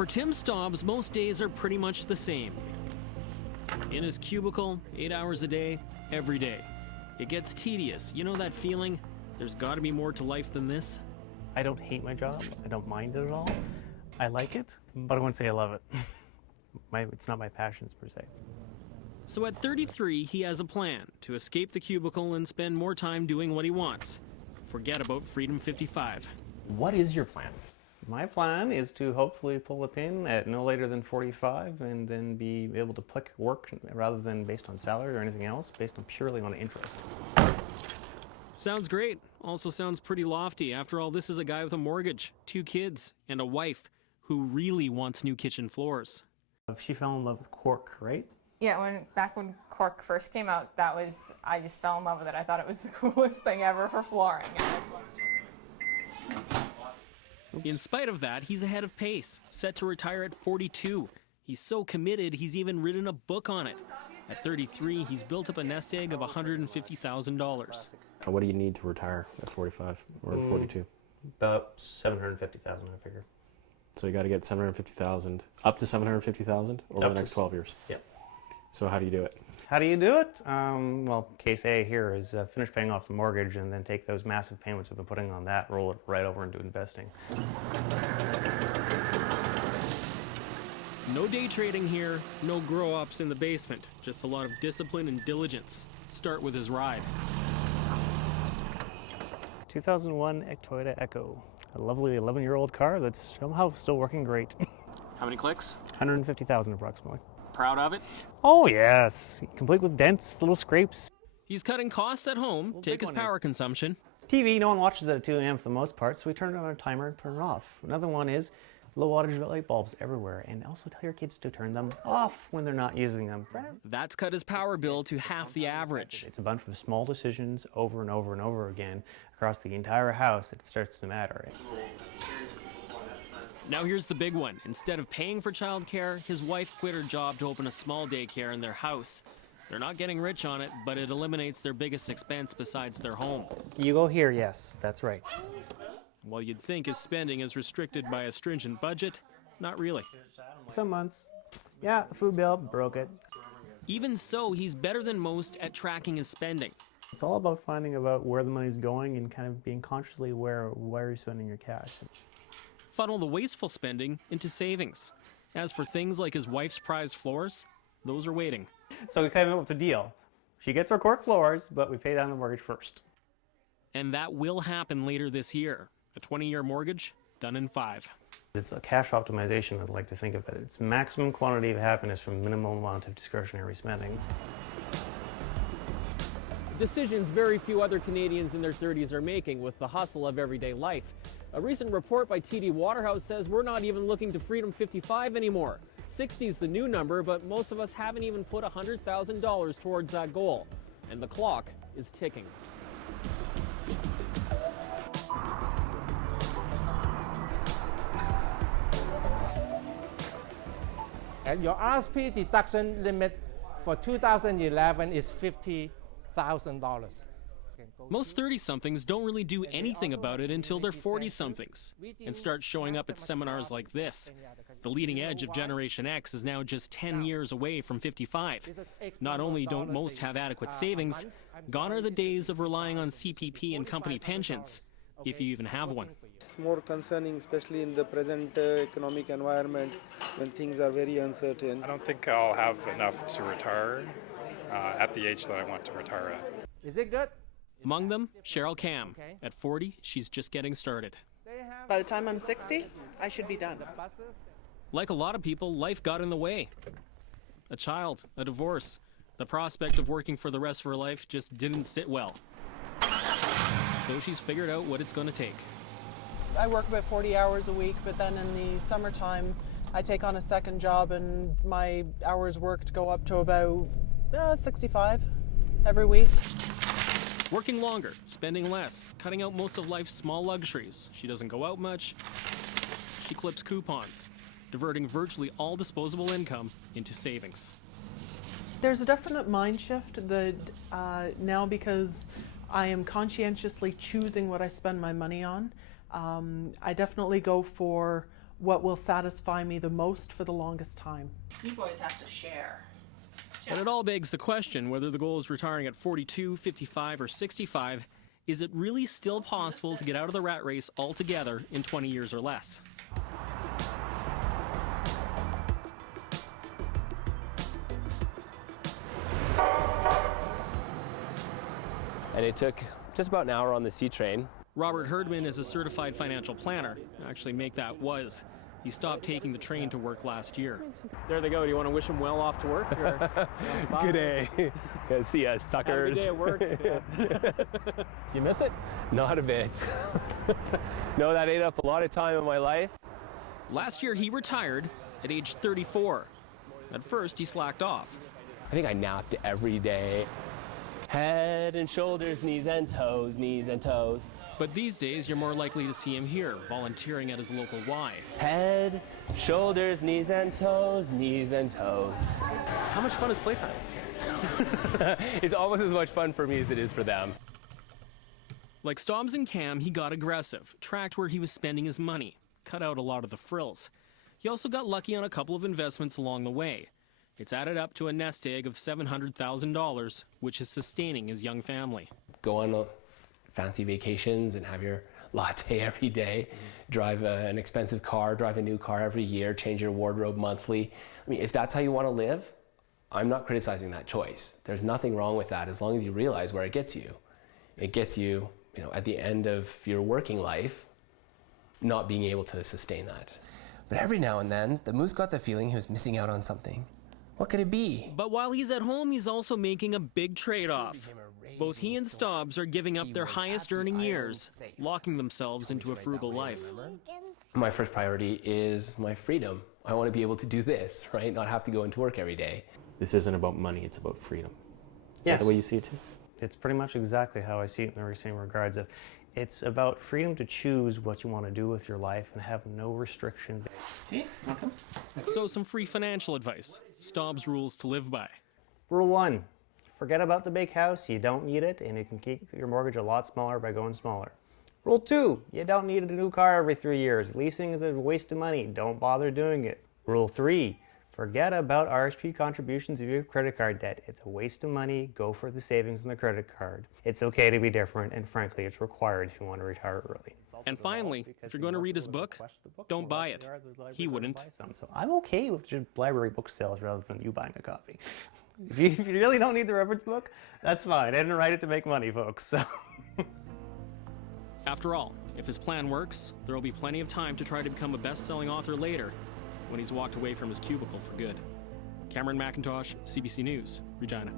for Tim Stobbs, most days are pretty much the same. In his cubicle, 8 hours a day, every day. It gets tedious. You know that feeling? There's got to be more to life than this. I don't hate my job. I don't mind it at all. I like it, but I wouldn't say I love it. It's not my passions per se. So at 33, he has a plan to escape the cubicle and spend more time doing what he wants. Forget about Freedom 55. What is your plan? My plan is to hopefully pull a pin at no later than 45 and then be able to pick work rather than based on salary or anything else, based on purely on interest. Sounds great. Also sounds pretty lofty. After all, this is a guy with a mortgage, 2 kids, and a wife who really wants new kitchen floors. She fell in love with cork, right? Yeah, back when cork first came out, I just fell in love with it. I thought it was the coolest thing ever for flooring. In spite of that, he's ahead of pace, set to retire at 42. He's so committed, he's even written a book on it. At 33, he's built up a nest egg of $150,000. What do you need to retire at 45 or 42? About $750,000, I figure. So you got to get 750,000, up to 750,000 over the next 12 years. Yep. So how do you do it? How do you do it? Well, case A here is finish paying off the mortgage and then take those massive payments I've been putting on that, roll it right over into investing. No day trading here, no grow-ups in the basement, just a lot of discipline and diligence. Start with his ride. 2001 Toyota Echo, a lovely 11-year-old car that's somehow still working great. How many clicks? 150,000 approximately. Proud of it? Oh yes, complete with dents, little scrapes. He's cutting costs at home, take his power consumption. TV, no one watches it at 2 a.m. for the most part, so we turn it on a timer and turn it off. Another one is low wattage light bulbs everywhere, and also tell your kids to turn them off when they're not using them. That's cut his power bill to half the average. It's a bunch of small decisions over and over and over again across the entire house that it starts to matter. Now here's the big one. Instead of paying for childcare, his wife quit her job to open a small daycare in their house. They're not getting rich on it, but it eliminates their biggest expense besides their home. You go here, yes, that's right. While you'd think his spending is restricted by a stringent budget, not really. Some months, yeah, the food bill broke it. Even so, he's better than most at tracking his spending. It's all about finding out where the money's going and kind of being consciously aware of where you're spending your cash. Funnel the wasteful spending into savings. As for things like his wife's prized floors, those are waiting. So we came up with a deal. She gets her cork floors, but we pay down the mortgage first. And that will happen later this year. A 20-year mortgage, done in 5. It's a cash optimization, I'd like to think of it. It's maximum quantity of happiness from minimum amount of discretionary spendings. Decisions very few other Canadians in their 30s are making with the hustle of everyday life. A recent report by TD Waterhouse says we're not even looking to Freedom 55 anymore. 60 is the new number, but most of us haven't even put $100,000 towards that goal. And the clock is ticking. And your RSP deduction limit for 2011 is $50,000. Most 30-somethings don't really do anything about it until they're 40-somethings and start showing up at seminars like this. The leading edge of Generation X is now just 10 years away from 55. Not only don't most have adequate savings, gone are the days of relying on CPP and company pensions, if you even have one. It's more concerning, especially in the present economic environment when things are very uncertain. I don't think I'll have enough to retire at the age that I want to retire at. Is it good? Among them, Cheryl Cam. At 40, she's just getting started. By the time I'm 60, I should be done. Like a lot of people, life got in the way. A child, a divorce. The prospect of working for the rest of her life just didn't sit well. So she's figured out what it's going to take. I work about 40 hours a week, but then in the summertime, I take on a second job and my hours worked go up to about 65 every week. Working longer, spending less, cutting out most of life's small luxuries. She doesn't go out much. She clips coupons, diverting virtually all disposable income into savings. There's a definite mind shift that now, because I am conscientiously choosing what I spend my money on, I definitely go for what will satisfy me the most for the longest time. You boys have to share. But it all begs the question whether the goal is retiring at 42, 55, or 65. Is it really still possible to get out of the rat race altogether in 20 years or less? And it took just about an hour on the C train. Robert Herdman is a certified financial planner. Actually, make that was. He stopped taking the train to work last year. There they go. Do you want to wish them well off to work? Or, Good day. See ya, suckers. Have a good day at work. Yeah. You miss it? Not a bit. No, that ate up a lot of time in my life. Last year, he retired at age 34. At first, he slacked off. I think I napped every day. Head and shoulders, knees and toes, knees and toes. But these days, you're more likely to see him here, volunteering at his local Y. Head, shoulders, knees and toes, knees and toes. How much fun is playtime? It's almost as much fun for me as it is for them. Like Stobbs and Cam, he got aggressive, tracked where he was spending his money, cut out a lot of the frills. He also got lucky on a couple of investments along the way. It's added up to a nest egg of $700,000, which is sustaining his young family. Go on fancy vacations and have your latte every day, drive an expensive car, drive a new car every year, change your wardrobe monthly. I mean, if that's how you want to live, I'm not criticizing that choice. There's nothing wrong with that as long as you realize where it gets you. It gets you, at the end of your working life, not being able to sustain that. But every now and then, the moose got the feeling he was missing out on something. What could it be? But while he's at home, he's also making a big trade-off. Both he and Stobbs are giving up their highest earning years, locking themselves into a frugal life. My first priority is my freedom. I want to be able to do this, right? Not have to go into work every day. This isn't about money, it's about freedom. Is Yes. that the way you see it too? It's pretty much exactly how I see it in the very same regards of it's about freedom to choose what you want to do with your life and have no restriction. Hey, welcome. So some free financial advice. Stobbs rules to live by. Rule 1, forget about the big house, you don't need it, and you can keep your mortgage a lot smaller by going smaller. Rule 2, you don't need a new car every 3 years. Leasing is a waste of money, don't bother doing it. Rule 3, forget about RSP contributions if you have credit card debt. It's a waste of money, go for the savings on the credit card. It's okay to be different, and frankly, it's required if you want to retire early. And finally, if you're going to read his book, don't buy it. He wouldn't. So I'm okay with just library book sales rather than you buying a copy. If you really don't need the reference book, that's fine. I didn't write it to make money, folks. So. After all, if his plan works, there will be plenty of time to try to become a best-selling author later, when he's walked away from his cubicle for good. Cameron MacIntosh, CBC News, Regina.